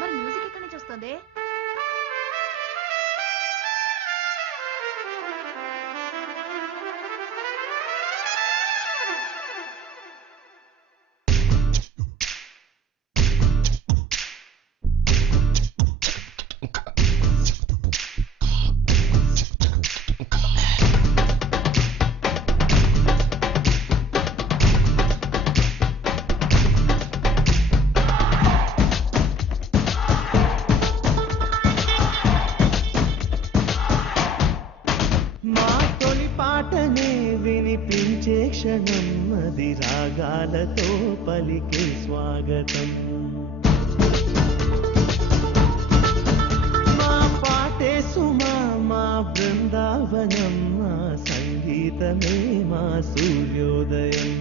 మరి మ్యూజిక్ ఎక్కడి నుంచి వస్తుంది? వినిపించే క్షణం అది రాగాలతో పలికే స్వాగతం. మా పాటే సుమా మా బృందావనం, మా సంగీతమే మా సూర్యోదయం.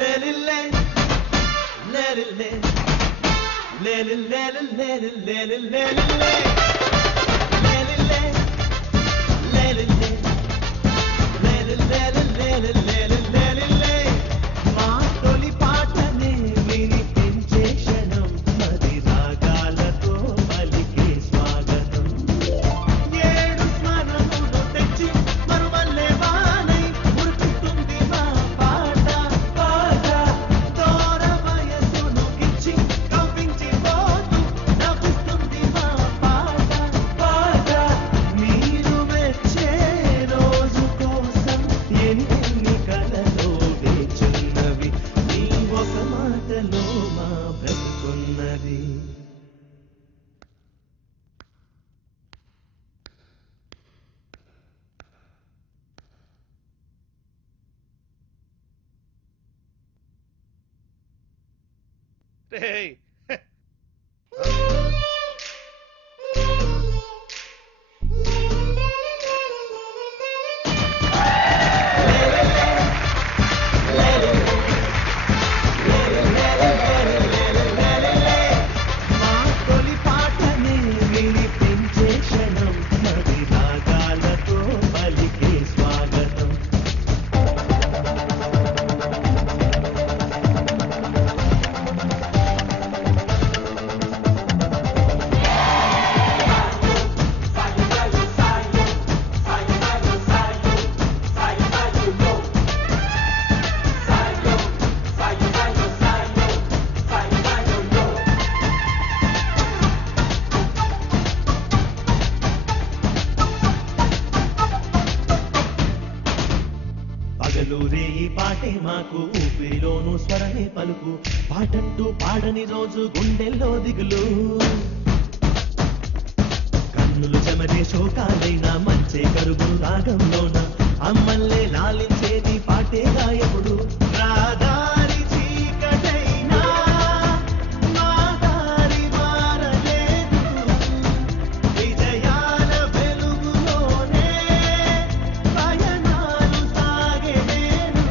లేలిలే లేలిలే లేలిలే లేలిలే మా తొలి పాటనే వినిపించే క్షణం అది రాగాలతో పలికే స్వాగతం. ఏడు స్మరణులు తెచ్చి మరువల్లే వానై ఉరుకుతుంది మా పాట పాట. దూర వయసును గిచ్చి కవ్వించిపోతూ నవ్వుతుంది మా పాట పాట. మీరు వచ్చే రోజు కోసం ఎన్ని కలలో వేచున్నవి, నీ ఒక మాటలో మా బ్రతుకున్నది. రేయ్, మా తొలి పాటనే వినిపించే క్షణం అది రాగాలతో పలికే స్వాగతం. పగలూరే ఈ పాటే మాకు ఊపిరిలోను స్వరమే పలుకు. పాటంటూ పాడని రోజు గుండెల్లో దిగులు. కన్నులు చెమరే శోకాలైనా మంచే కరుగు రాగంలోన అమ్మల్లే లాలించేది పాటే గాయకుడు. రాదారి చీకటైనా మా దారి మారలేదు, విజయాల వెలుగులోనే పయనాలు సాగేను.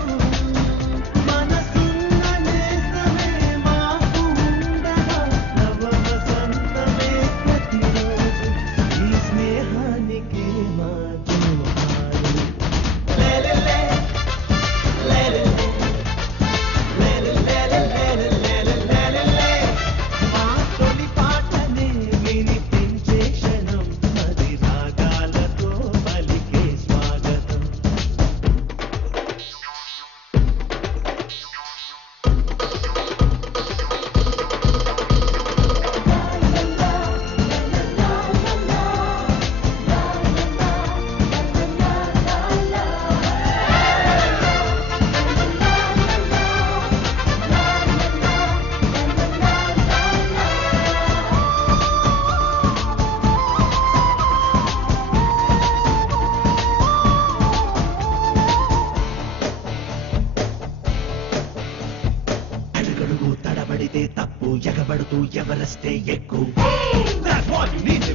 మనసున్న నేస్తమే మాకు ఉండగా నవ వసంతమే ప్రతిరోజు. ఈ స్నేహానికి మా జోహారు. లేలిలే లేలిలే లేలిలే మా తొలి పాటనే వినిపించే క్షణం అది రాగాలతో పలికే స్వాగతం. అడుగడుగు తడబడితే తప్పు, ఎగబడుతూ ఎవరస్తే ఎక్కువ. That's what you need to